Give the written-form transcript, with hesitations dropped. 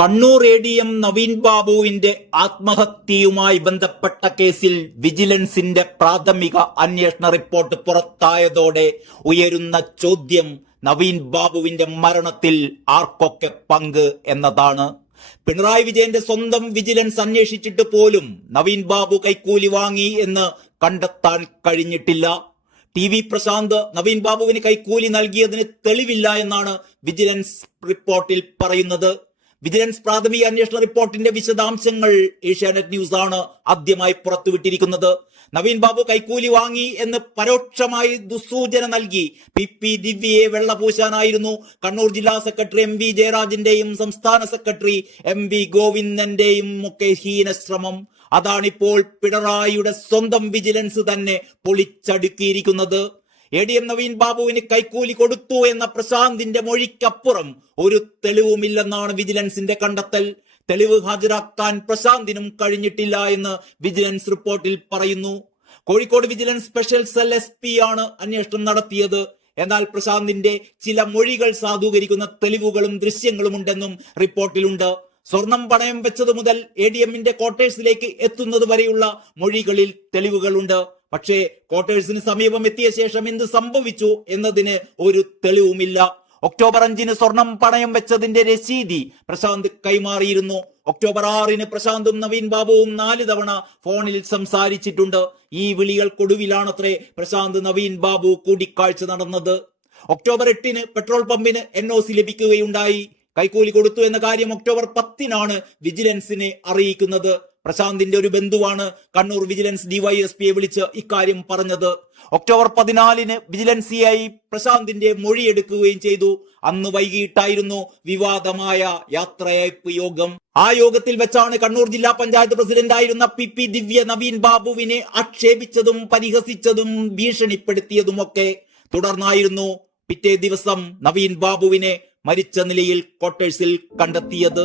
Kannur ADM Naveen ബാബുവിന്റെ ആത്മഹത്യയുമായി ബന്ധപ്പെട്ട കേസിൽ വിജിലൻസിന്റെ പ്രാഥമിക അന്വേഷണ റിപ്പോർട്ട് പുറത്തായതോടെ ഉയരുന്ന ചോദ്യം നവീൻ ബാബുവിന്റെ മരണത്തിൽ ആർക്കൊക്കെ പങ്ക് എന്നതാണ്. പിണറായി വിജയന്റെ സ്വന്തം വിജിലൻസ് അന്വേഷിച്ചിട്ട് പോലും നവീൻ ബാബു കൈക്കൂലി വാങ്ങി എന്ന് കണ്ടെത്താൻ കഴിഞ്ഞിട്ടില്ല. TV പ്രശാന്ത് നവീൻ ബാബുവിന് കൈക്കൂലി നൽകിയതിന് തെളിവില്ല എന്നാണ് വിജിലൻസ് റിപ്പോർട്ടിൽ പറയുന്നത്. വിജിലൻസ് പ്രാഥമിക അന്വേഷണ റിപ്പോർട്ടിന്റെ വിശദാംശങ്ങൾ ഏഷ്യാനെറ്റ് ന്യൂസ് ആണ് ആദ്യമായി പുറത്തുവിട്ടിരിക്കുന്നത്. നവീൻ ബാബു കൈക്കൂലി വാങ്ങി എന്ന് പരോക്ഷമായി ദുസ്സൂചന നൽകി PP ദിവ്യയെ വെള്ളപൂശാനായിരുന്നു കണ്ണൂർ ജില്ലാ സെക്രട്ടറി MV ജയരാജന്റെയും സംസ്ഥാന സെക്രട്ടറി MV ഗോവിന്ദന്റെയും ഒക്കെ ഹീനശ്രമം. അതാണിപ്പോൾ പിണറായിയുടെ സ്വന്തം വിജിലൻസ് തന്നെ പൊളിച്ചടുക്കിയിരിക്കുന്നത്. ADM നവീൻ ബാബുവിന് കൈക്കൂലി കൊടുത്തു എന്ന പ്രശാന്തിന്റെ മൊഴിക്കപ്പുറം ഒരു തെളിവുമില്ലെന്നാണ് വിജിലൻസിന്റെ കണ്ടെത്തൽ. തെളിവ് ഹാജരാക്കാൻ പ്രശാന്തിനും കഴിഞ്ഞിട്ടില്ല എന്ന് വിജിലൻസ് റിപ്പോർട്ടിൽ പറയുന്നു. Kozhikode vigilance special cell SP ആണ് അന്വേഷണം നടത്തിയത്. എന്നാൽ പ്രശാന്തിന്റെ ചില മൊഴികൾ സാധൂകരിക്കുന്ന തെളിവുകളും ദൃശ്യങ്ങളും ഉണ്ടെന്നും റിപ്പോർട്ടിലുണ്ട്. സ്വർണം പണയം വെച്ചത് മുതൽ ADMന്റെ ക്വാർട്ടേഴ്സിലേക്ക് എത്തുന്നത് വരെയുള്ള മൊഴികളിൽ തെളിവുകളുണ്ട്. പക്ഷേ ക്വാർട്ടേഴ്സിന് സമീപം എത്തിയ ശേഷം എന്ത് സംഭവിച്ചു എന്നതിന് ഒരു തെളിവുമില്ല. ഒക്ടോബർ 5 സ്വർണം പണയം വെച്ചതിന്റെ രസീതി പ്രശാന്ത് കൈമാറിയിരുന്നു. ഒക്ടോബർ 6 പ്രശാന്തും നവീൻ ബാബുവും 4 തവണ ഫോണിൽ സംസാരിച്ചിട്ടുണ്ട്. ഈ വിളികൾക്കൊടുവിലാണത്രേ പ്രശാന്ത് നവീൻ ബാബു കൂടിക്കാഴ്ച നടന്നത്. ഒക്ടോബർ 8 പെട്രോൾ പമ്പിന് NOC ലഭിക്കുകയുണ്ടായി. കൈക്കൂലി കൊടുത്തു എന്ന കാര്യം ഒക്ടോബർ 10 വിജിലൻസിനെ അറിയിക്കുന്നത്. പ്രശാന്തിന്റെ ഒരു ബന്ധുവാണ് കണ്ണൂർ വിജിലൻസ് DYSPയെ വിളിച്ച് ഇക്കാര്യം പറഞ്ഞത്. ഒക്ടോബർ 14 വിജിലൻസ് CI പ്രശാന്തിന്റെ മൊഴിയെടുക്കുകയും ചെയ്തു. അന്ന് വൈകിട്ടായിരുന്നു വിവാദമായ യാത്രയയപ്പ് യോഗം. ആ യോഗത്തിൽ വെച്ചാണ് കണ്ണൂർ ജില്ലാ പഞ്ചായത്ത് പ്രസിഡന്റായിരുന്ന PP ദിവ്യ നവീൻ ബാബുവിനെ ആക്ഷേപിച്ചതും പരിഹസിച്ചതും ഭീഷണിപ്പെടുത്തിയതുമൊക്കെ. തുടർന്നായിരുന്നു പിറ്റേ ദിവസം നവീൻ ബാബുവിനെ മരിച്ച നിലയിൽ ക്വാർട്ടേഴ്സിൽ കണ്ടെത്തിയത്.